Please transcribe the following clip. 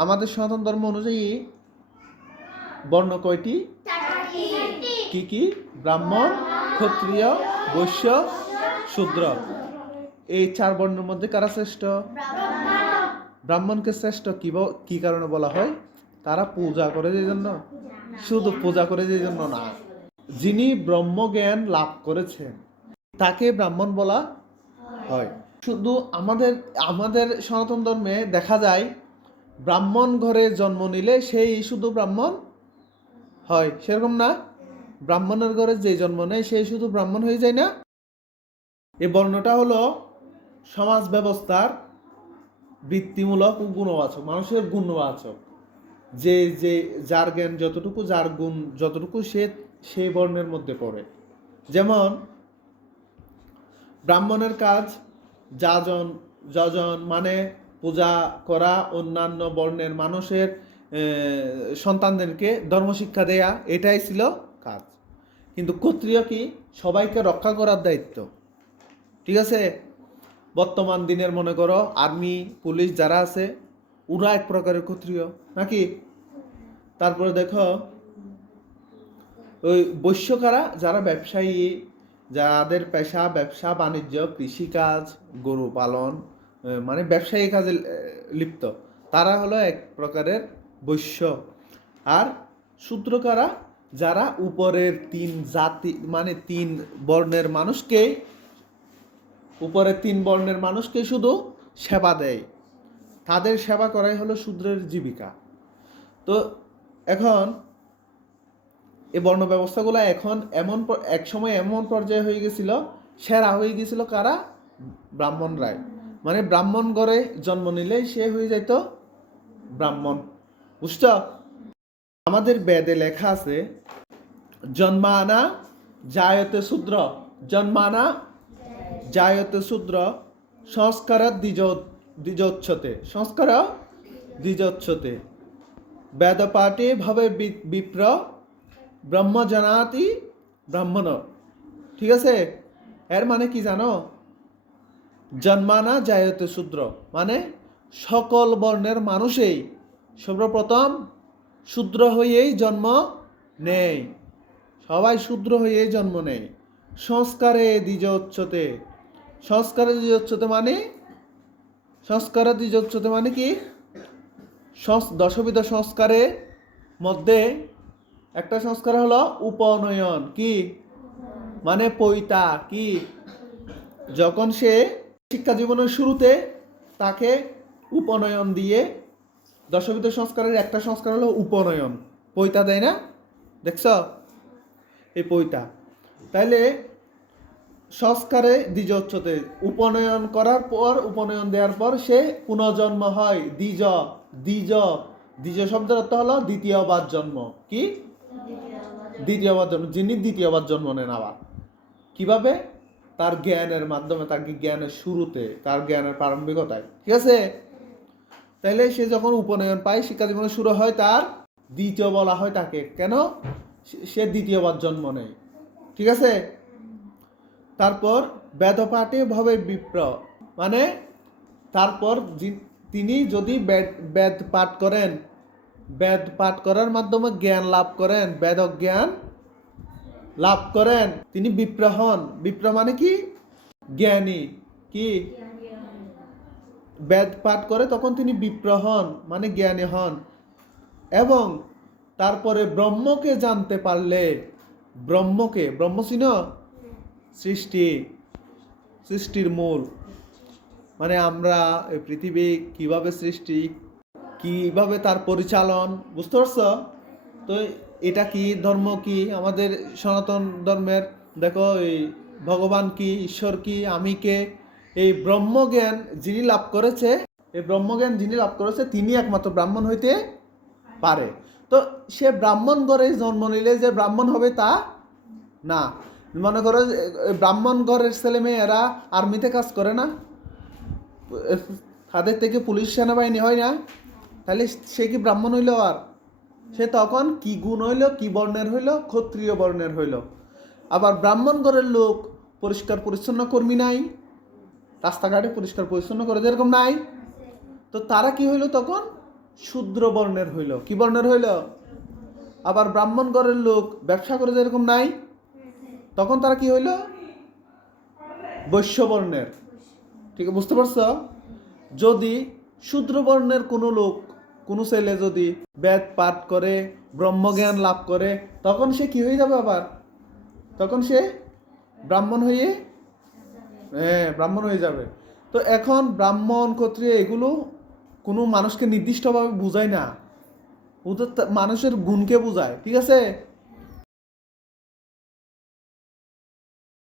আমাদের সনাতন ধর্ম অনুযায়ী বর্ণ কয়টি? কি কি? ব্রাহ্মণ, ক্ষত্রিয়, বৈশ্য, শূদ্র। এই 4 বর্ণের মধ্যে কারা শ্রেষ্ঠ? ব্রাহ্মণকে শ্রেষ্ঠ কি কারণে বলা হয়? তারা পূজা করে যে জন্য, শুধু পূজা করে যে জন্য না, যিনি ব্রহ্মজ্ঞান লাভ করেছেন তাকে ব্রাহ্মণ বলা হয়। শুধু আমাদের আমাদের সনাতন ধর্মে দেখা যায় ব্রাহ্মণ ঘরে জন্ম নিলে সেই শুধু ব্রাহ্মণ হয়, সেরকম না। ব্রাহ্মণের ঘরে যে জন্ম নেয় সেই শুধু ব্রাহ্মণ হয়ে যায় না। এই বর্ণটা হলো সমাজ ব্যবস্থার বৃত্তিমূলক ও গুণবাচক, মানুষের গুণবাচক। যে যে যার জ্ঞান যতটুকু, যার গুণ যতটুকু, সে সেই বর্ণের মধ্যে পড়ে। যেমন ব্রাহ্মণের কাজ যাজন, যজন মানে পূজা করা, অন্যান্য বর্ণের মানুষের সন্তানদেরকে ধর্মশিক্ষা দেয়া, এটাই ছিল কাজ। কিন্তু ক্ষত্রিয় কি? সবাইকে রক্ষা করার দায়িত্ব। ঠিক আছে? বর্তমান দিনের মনে করো আর্মি, পুলিশ যারা আছে, ওরা এক প্রকারের ক্ষত্রিয় নাকি? তারপরে দেখো ওই বৈশ্যকারা, যারা ব্যবসায়ী, যাদের পেশা ব্যবসা বাণিজ্য, কৃষিকাজ, গরু পালন, মানে ব্যবসায়ী কাজে লিপ্ত, তারা হলো এক প্রকারের বৈশ্য। আর শূদ্রকারা, যারা উপরের 3 জাতি মানে 3 বর্ণের মানুষকে, উপরের 3 বর্ণের মানুষকে শুধু সেবা দেয়, তাদের সেবা করাই হলো শূদ্রের জীবিকা। তো এখন এই বর্ণ ব্যবস্থাগুলো এখন এক সময় এমন পর্যায়ে হয়ে গেছিল, সেরা হয়ে গেছিল কারা? ব্রাহ্মণরাই। মানে ব্রাহ্মণ ঘরে জন্ম নিলেই সে হয়ে যেত ব্রাহ্মণ। বুঝছ? আমাদের বেদে লেখা আছে জন্মানা জায়তে শূদ্র, জন্মানা জায়তে শূদ্র, সংস্কার দ্বিজোচ্ছতে, সংস্কার দ্বিজোচ্ছতে, বেদপাঠে ভবে বিপ্র ব্রহ্ম জানাতি ব্রাহ্মণ। ঠিক আছে? এর মানে কি জানো? জন্মানা জায়তে শূদ্র মানে সকল বর্ণের মানুষই সর্বপ্রথম শূদ্র হয়েই জন্ম নেয়, সবাই শূদ্র হয়েই জন্ম নেয়। সংস্কারে দ্বিজোচ্ছতে, সংস্কারে দ্বিজোচ্ছতে মানে, সংস্কারে দ্বিজোচ্ছতে মানে কি? দশবিধ সংস্কারের মধ্যে একটা সংস্কার হলো উপনয়ন। কি মানে? পৈতা। কি? যখন সে শিক্ষা জীবনের শুরুতে তাকে উপনয়ন দিয়ে, দশবিধ সংস্কারের একটা সংস্কার হলো উপনয়ন, পৈতা দেয় না? দেখছ এই পৈতা? তাইলে সংস্কারে দ্বিজোচ্ছতে, উপনয়ন করার পর, উপনয়ন দেওয়ার পর সে পুনর্জন্ম হয়। দ্বিজ, দ্বিজ, দ্বিজ শব্দের অর্থ হলো দ্বিতীয়বার জন্ম। কি? দ্বিতীয়বার জন্ম। যিনি দ্বিতীয়বার জন্ম নেন আবার কিভাবে? তার জ্ঞানের মাধ্যমে, তার জ্ঞানের শুরুতে, তার জ্ঞানের প্রারম্ভিকতায়। ঠিক আছে? তাইলে সে যখন উপনয়ন পায়, শিক্ষা জীবনে শুরু হয়, তার দ্বিতীয় বলা হয় তাকে। কেন? সে দ্বিতীয়বার জন্ম নেয়। ঠিক আছে? তারপর বেদপাঠে ভবে বিপ্র মানে তারপর তিনি যদি বেদ পাঠ করেন, বেদ পাঠ করার মাধ্যমে জ্ঞান লাভ করেন, বেদ জ্ঞান লাভ করেন, তিনি বিপ্র হন। বিপ্র মানে কি? জ্ঞানী। কি? বেদ পাঠ করে তখন তিনি বিপ্র হন, মানে জ্ঞানী হন। এবং তারপরে ব্রহ্মকে জানতে পারলে, ব্রহ্মকে, ব্রহ্ম চিন? সৃষ্টি, সৃষ্টির মূল, মানে আমরা এই পৃথিবী কিভাবে সৃষ্টি, কিভাবে তার পরিচালন, বুঝতে পারছো? তো এটা কি ধর্ম? কি আমাদের সনাতন ধর্মের? দেখো এই ভগবান কি, ঈশ্বর কি, আমি কে, এই ব্রহ্মজ্ঞান যিনি লাভ করেছে, এই ব্রহ্মজ্ঞান যিনি লাভ করেছে তিনি একমাত্র ব্রাহ্মণ হইতে পারে। তো সে ব্রাহ্মণ ঘরে জন্ম নিলে যে ব্রাহ্মণ হবে তা না। মনে করো ব্রাহ্মণ ঘরের ছেলে মেয়েরা আর্মিতে কাজ করে না, তাদের থেকে পুলিশ সেনাবাহিনী হয় না, তাহলে সে কি ব্রাহ্মণ হইল? আর সে তখন কি গুণ হইল, কি বর্ণের হইল? ক্ষত্রিয় বর্ণের হইল। আবার ব্রাহ্মণ ঘরের লোক পরিষ্কার পরিচ্ছন্ন কর্মী নাই, রাস্তাঘাটে পরিষ্কার পরিচ্ছন্ন করে যেরকম নাই, তো তারা কি হইল তখন? শূদ্র বর্ণের হইল। কি বর্ণের হইল? আবার ব্রাহ্মণ ঘরের লোক ব্যবসা করে যেরকম নাই, তখন তারা কি হইল? বৈশ্য বর্ণের। ঠিক আছে, বুঝতে পারছো? যদি শূদ্র বর্ণের কোনো লোক, কোনো ছেলে যদি বেদ পাঠ করে, ব্রহ্মজ্ঞান লাভ করে, তখন সে কি হয়ে যাবে? আবার তখন সে ব্রাহ্মণ হয়ে, হ্যাঁ, ব্রাহ্মণ হয়ে যাবে। তো এখন ব্রাহ্মণ ক্ষত্রিয় এগুলো কোনো মানুষকে নির্দিষ্টভাবে বুঝায় না, ওদের মানুষের গুণকে বুঝায়। ঠিক আছে?